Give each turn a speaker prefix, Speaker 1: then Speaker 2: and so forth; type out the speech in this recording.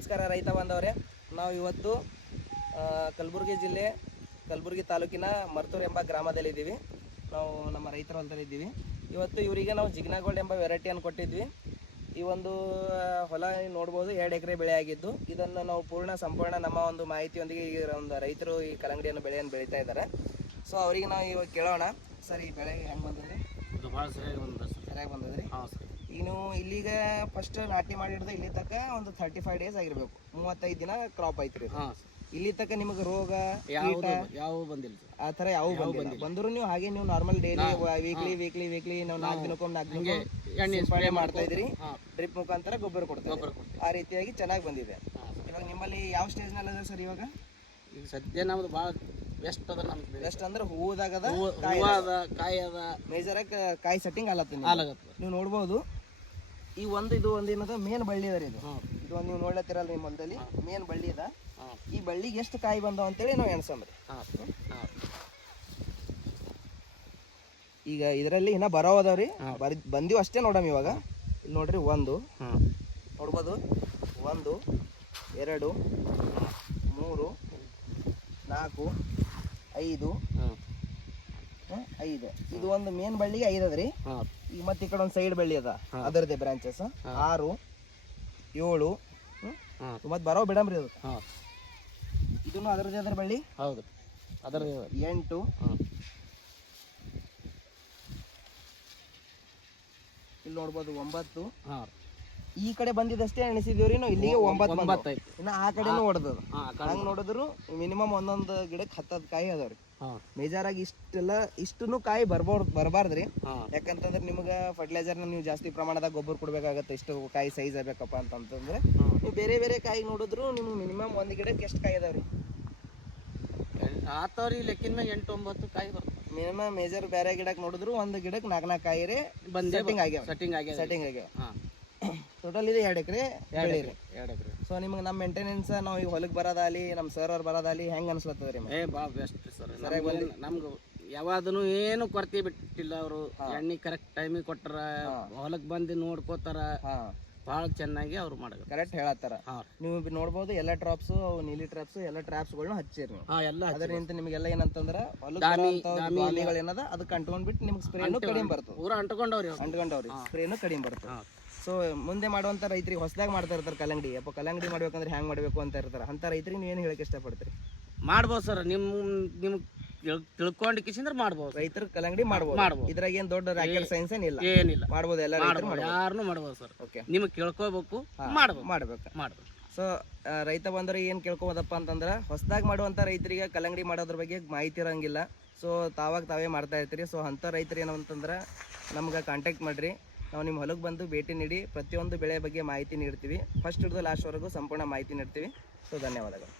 Speaker 1: ನಮಸ್ಕಾರ ರೈತ ಬಾಂಧವರೇ. ನಾವು ಇವತ್ತು ಕಲಬುರ್ಗಿ ಜಿಲ್ಲೆ, ಕಲಬುರಗಿ ತಾಲೂಕಿನ ಮರ್ತೂರು ಎಂಬ ಗ್ರಾಮದಲ್ಲಿದ್ದೀವಿ. ನಾವು ನಮ್ಮ ರೈತರ ಹೊಲದಲ್ಲಿದ್ದೀವಿ. ಇವತ್ತು ಇವರಿಗೆ ನಾವು ಜಿಗ್ನಾಗೋಲ್ಡ್ ಎಂಬ ವೆರೈಟಿಯನ್ನು ಕೊಟ್ಟಿದ್ವಿ. ಈ ಒಂದು ಹೊಲ ನೋಡ್ಬೋದು, ಎರಡು ಎಕರೆ ಬೆಳೆ ಆಗಿದ್ದು. ಇದನ್ನು ನಾವು ಪೂರ್ಣ ಸಂಪೂರ್ಣ ನಮ್ಮ ಒಂದು ಮಾಹಿತಿಯೊಂದಿಗೆ ಈ ಒಂದು ರೈತರು ಈ ಕಲ್ಲಂಗಡಿಯನ್ನು ಬೆಳೆಯನ್ನು ಬೆಳೀತಾ ಇದ್ದಾರೆ. ಸೊ ಅವರಿಗೆ ನಾವು ಇವಾಗ ಕೇಳೋಣ. ಸರ್ ಬೆಳೆ ಹೆಂಗೆ ಬಂದಿದೆ?
Speaker 2: ಇದು ಭಾಳ ಸರಿಯಾಗಿ ಸರ್.
Speaker 1: ಸರಿಯಾಗಿ ಬಂದದ್ರಿ.
Speaker 2: ಹಾಂ ಸರ್.
Speaker 1: ಈಗ ನೀವು ಇಲ್ಲಿಗ ಫಸ್ಟ್ ನಾಟಿ ಮಾಡಿ ಹಿಡ್ದು ಇಲ್ಲಿ ತನಕ ಒಂದು ಥರ್ಟಿ ಫೈವ್ ಡೇಸ್ ಆಗಿರ್ಬೇಕು. ಮೂವತ್ತೈದು ದಿನ ಕ್ರಾಪ್ ಐತ್ರಿ.
Speaker 2: ಹಾಂ
Speaker 1: ಇಲ್ಲಿ ತನಕ ನಿಮಗೆ ರೋಗ
Speaker 2: ಯಾವುದು ಯಾವ ಬಂದಿಲ್ಲ
Speaker 1: ಆ ಥರ ಯಾವ ಬಂದಿಲ್ಲ. ಬಂದ್ರು ನೀವು ಹಾಗೆ ನೀವು normal daily weekly weekly weekly ನಾವು ನಾಲ್ಕು ದಿನಕ್ಕೊಮ್ಮೆ ನಾಲ್ಕು ದಿನಕ್ಕೆ
Speaker 2: ಎಣ್ಣೆ
Speaker 1: ಸಿಂಪಡಣೆ ಮಾಡ್ತಾ ಇದ್ರಿ ಡ್ರಿಪ್ ಮುಖಾಂತರ ಗೊಬ್ಬರ
Speaker 2: ಕೊಡ್ತೇವೆ.
Speaker 1: ಆ ರೀತಿಯಾಗಿ ಚೆನ್ನಾಗಿ ಬಂದಿದೆ. ಇವಾಗ ನಿಮ್ಮಲ್ಲಿ ಯಾವ ಸ್ಟೇಜ್ನಲ್ಲಿ ಅದ ಸರ್ ಇವಾಗ?
Speaker 2: ಈಗ ಸದ್ಯ ನಮ್ದು ಭಾಳ ಬೆಸ್ಟ್ ಅದ ನಮ್ದು ಬೆಳೆ.
Speaker 1: ಬೆಸ್ಟ್ ಅಂದ್ರೆ ಹೂವಾಗದ
Speaker 2: ಹೂವು ಹೂವ ಅದ ಕಾಯಿ ಅದ
Speaker 1: ಮೇಜರ್ ಕಾಯಿ ಸೆಟ್ಟಿಂಗ್ ಆಲತ್ತ
Speaker 2: ಹಾಲಾಗತ್ತೆ
Speaker 1: ನೀವು ನೋಡ್ಬೋದು. ಈ ಒಂದು ಇದು ಒಂದು ಏನದ? ಮೇನ್ ಬಳ್ಳಿ ಅದ ರೀ ಇದು. ಇದು ಒಂದು ನೀವು ನೋಡ್ಲತ್ತಿರಲ್ಲ ನಿಮ್ಮ ಹೊಲದಲ್ಲಿ. ಮೇನ್ ಬಳ್ಳಿ ಅದ.
Speaker 2: ಹಾಂ
Speaker 1: ಈ ಬಳ್ಳಿಗೆ ಎಷ್ಟು ಕಾಯಿ ಬಂದವ ಅಂತೇಳಿ ನಾವು ಎಣ್ಸಂಬ್ರಿ.
Speaker 2: ಹಾಂ. ಹಾಂ.
Speaker 1: ಈಗ ಇದರಲ್ಲಿ ಇನ್ನ ಬರೋ ಅದಾವ್ರಿ. ಬರ್ ಬಂದಿವ್ ಅಷ್ಟೇ ನೋಡಮ್ ಇವಾಗ. ಇಲ್ಲಿ ನೋಡ್ರಿ ಒಂದು.
Speaker 2: ಹಾಂ
Speaker 1: ನೋಡ್ಬೋದು. ಒಂದು ಎರಡು ಮೂರು ನಾಲ್ಕು ಐದು. ಐದು. ಇದು ಒಂದು ಮೇನ್ ಬಳ್ಳಿಗೆ ಐದು ಅದ್ರಿ. ಈಗ ಮತ್ತೆ ಈ ಕಡೆ ಒಂದು ಸೈಡ್ ಬಳ್ಳಿ ಅದ. ಅದರದೇ ಬ್ರಾಂಚಸ್ ಆರು ಏಳು ಮತ್ತೆ ಬರೋ ಬಿಡಮ್ರಿ ಅದು.
Speaker 2: ಹಾಂ.
Speaker 1: ಇದನ್ನು ಅದರದೇ ಅದ್ರ ಬಳ್ಳಿ?
Speaker 2: ಹೌದು. ಅದರ.
Speaker 1: ಎಂಟು.
Speaker 2: ಹಾಂ.
Speaker 1: ಇಲ್ಲಿ ನೋಡ್ಬೋದು ಒಂಬತ್ತು.
Speaker 2: ಹಾಂ.
Speaker 1: ಈ ಕಡೆ ಬಂದಿದ್ದಷ್ಟೇ ಎಣಿಸಿದೀವ್ರಿ ನಾವು. ಇಲ್ಲಿಗೆ ಒಂಬತ್ತು ಬಂದವು. ಇನ್ನ ಆ ಕಡೆನೂ ಹೊಡೆದದ.
Speaker 2: ಹಾಂ
Speaker 1: ಹಂಗೆ ನೋಡಿದ್ರು ಮಿನಿಮಮ್ ಒಂದೊಂದು ಗಿಡಕ್ಕೆ ಹತ್ತದ್ ಕಾಯಿ ಅದಾವ್ರಿ.
Speaker 2: ಹಾ.
Speaker 1: ಮೇಜರ್ ಆಗಿ ಇಷ್ಟೆಲ್ಲ ಇಷ್ಟನ್ನು ಕಾಯಿ ಬರ್ಬಾರ್ದು ಬರಬಾರ್ದ್ರಿ.
Speaker 2: ಹಾಂ.
Speaker 1: ಯಾಕಂತಂದ್ರೆ ನಿಮ್ಗೆ ಫರ್ಟಿಲೈಸರ್ನ ನೀವು ಜಾಸ್ತಿ ಪ್ರಮಾಣದಾಗ ಗೊಬ್ಬರ ಕೊಡ್ಬೇಕಾಗತ್ತೆ ಇಷ್ಟು ಕಾಯಿ ಸೈಜ್ ಆಗ್ಬೇಕಪ್ಪ ಅಂತಂತಂದ್ರೆ. ನೀವು ಬೇರೆ ಬೇರೆ ಕಾಯಿ ನೋಡಿದ್ರು ನಿಮ್ಗೆ ಮಿನಿಮಮ್ ಒಂದು ಗಿಡಕ್ಕೆ ಎಷ್ಟು ಕಾಯಿ ಅದಾವ್ರಿ?
Speaker 2: ಆತವ್ರಿ ಲೆಕ್ಕಿನ ಮ್ಯಾಗ ಎಂಟು ಒಂಬತ್ತು ಕಾಯಿ ಬರ್ತದೆ
Speaker 1: ಮಿನಿಮಮ್ ಮೇಜರ್ ಬೇರೆ ಗಿಡಕ್ಕೆ ನೋಡಿದ್ರು ಒಂದು ಗಿಡಕ್ಕೆ ನಾಲ್ಕು ನಾಲ್ಕು ಕಾಯಿ ರೀ
Speaker 2: ಬಂದೇ
Speaker 1: ಸೆಟ್ಟಿಂಗ್ ಆಗ್ಯಾವ
Speaker 2: ಸೆಟ್ಟಿಂಗ್ ಆಗಿದೆ
Speaker 1: ಸೆಟ್ಟಿಂಗ್ ಆಗ್ಯಾವ.
Speaker 2: ಹಾಂ.
Speaker 1: ಟೋಟಲ್ ಇದೆ ಎರಡು ಎಕರೆ
Speaker 2: ಎರಡು ಎಕರೆ ಎರಡು ಎಕರೆ.
Speaker 1: ಸೊ ನಿಮ್ಗೆ ನಮ್ಮ ಮೇಂಟೆನೆನ್ಸ್ ನಾವು ಈಗ ಹೊಲಕ್ಕೆ ಬರೋದಾಲಿ ನಮ್ಮ ಸರ್ ಅವ್ರು ಬರೋದಾಲಿ ಹೆಂಗೆ ಅನ್ಸ್ಲತ್ತದ ರೀ
Speaker 2: ಏ ಭಾಳ ಬೆಸ್ಟ್ ಸರ್ ನಮ್ಗೆ ಯಾವಾದನು ಏನು ಕೊರತೆ ಬಿಟ್ಟಿಲ್ಲ ಅವರು. ಎಣ್ಣೆ ಕರೆಕ್ಟ್ ಟೈಮಿಗೆ ಕೊಟ್ಟರ ಹೊಲಕ್ಕೆ ಬಂದು ನೋಡ್ಕೋತಾರ. ಭಾಳ ಚೆನ್ನಾಗಿ ಅವ್ರು ಮಾಡೋದು
Speaker 1: ಕರೆಕ್ಟ್ ಹೇಳತ್ತಾರ.
Speaker 2: ಹಾಂ.
Speaker 1: ನೀವು ಬಿ ನೋಡ್ಬೋದು ಎಲ್ಲ ಟ್ರಾಪ್ಸ್ ನೀಲಿ ಟ್ರಾಪ್ಸ್ ಎಲ್ಲ ಟ್ರಾಪ್ಸ್ಗಳನ್ನ ಹಚ್ಚಿರಿ ನೀವು.
Speaker 2: ಹಾಂ ಎಲ್ಲ
Speaker 1: ಅದರಿಂದ ನಿಮಗೆಲ್ಲ ಏನಂತಂದ್ರ ಏನದ ಅದಕ್ಕೆ ಅಂಟ್ಕೊಂಡ್ಬಿಟ್ಟು ನಿಮ್ಗೆ ಸ್ಪ್ರೇನು ಕಡಿಮೆ ಬರ್ತದೆ.
Speaker 2: ಪೂರ ಅಂಟ್ಕೊಂಡವ್ರಿ
Speaker 1: ಅಂಟ್ಕೊಂಡವ್ರಿ ಸ್ಪ್ರೇನು ಕಡಿಮೆ ಬರ್ತದೆ. ಸೊ ಮುಂದೆ ಮಾಡುವಂತ ರೈತರಿಗೆ ಹೊಸದಾಗಿ ಮಾಡ್ತಾ ಇರ್ತಾರೆ ಕಲ್ಲಂಗಡಿ. ಅಪ್ಪ ಕಲ್ಲಂಗಡಿ ಮಾಡ್ಬೇಕಂದ್ರೆ ಹ್ಯಾಂಗ್ ಮಾಡ್ಬೇಕು ಅಂತ ಇರ್ತಾರೆ. ಅಂತ ರೈತರಿಗೆ ನೀವು ಏನು ಹೇಳಕ್ ಇಷ್ಟಪಡ್ತೀರಿ?
Speaker 2: ಮಾಡ್ಬೋದು ಸರ್. ನಿಮ್ಮ ನಿಮ್ ತಿಳ್ಕೊಂಡು ಕಿಸಿಂದ್ರೆ ಮಾಡ್ಬೋದು.
Speaker 1: ರೈತರ ಕಲ್ಲಂಗಡಿ ಮಾಡ್ಬೋದು.
Speaker 2: ಮಾಡ್ಬೋದು.
Speaker 1: ಇದ್ರಾಗ ಏನ್ ದೊಡ್ಡ ರಾಕೆಟ್ ಸೈನ್ಸ್ ಏನಿಲ್ಲ.
Speaker 2: ಏನಿಲ್ಲ.
Speaker 1: ಮಾಡ್ಬೋದು ಎಲ್ಲ
Speaker 2: ಯಾರನ್ನೂ ಮಾಡ್ಬೋದು. ಸರ್.
Speaker 1: ಓಕೆ
Speaker 2: ನಿಮಗೆ ಕೇಳ್ಕೋಬೇಕು ಮಾಡ್ಬೋದು.
Speaker 1: ಮಾಡ್ಬೇಕು.
Speaker 2: ಮಾಡ್ಬೋದು.
Speaker 1: ಸೊ ರೈತ ಬಂದ್ರೆ ಏನು ಕೇಳ್ಕೊಬೋದಪ್ಪ ಅಂತಂದ್ರೆ ಹೊಸದಾಗಿ ಮಾಡುವಂತ ರೈತರಿಗೆ ಕಲ್ಲಂಗಡಿ ಮಾಡೋದ್ರ ಬಗ್ಗೆ ಮಾಹಿತಿ ಇರೋಂಗಿಲ್ಲ. ಸೊ ತಾವಾಗ ತಾವೇ ಮಾಡ್ತಾ ಇರ್ತೀರಿ. ಸೊ ಅಂತ ರೈತರು ಏನು ಅಂತಂದ್ರೆ ನಮ್ಗೆ ಕಾಂಟ್ಯಾಕ್ಟ್ ಮಾಡ್ರಿ. ನಾವು ನಿಮ್ಮ ಹೊಲಕ್ಕೆ ಬಂದು ಭೇಟಿ ನೀಡಿ ಪ್ರತಿಯೊಂದು ಬೆಳೆ ಬಗ್ಗೆ ಮಾಹಿತಿ ನೀಡ್ತೀವಿ. ಫಸ್ಟ್ ಹಿಡಿದು ಲಾಸ್ಟ್ವರೆಗೂ ಸಂಪೂರ್ಣ ಮಾಹಿತಿ ನೀಡ್ತೀವಿ. ಸೊ ಧನ್ಯವಾದಗಳು.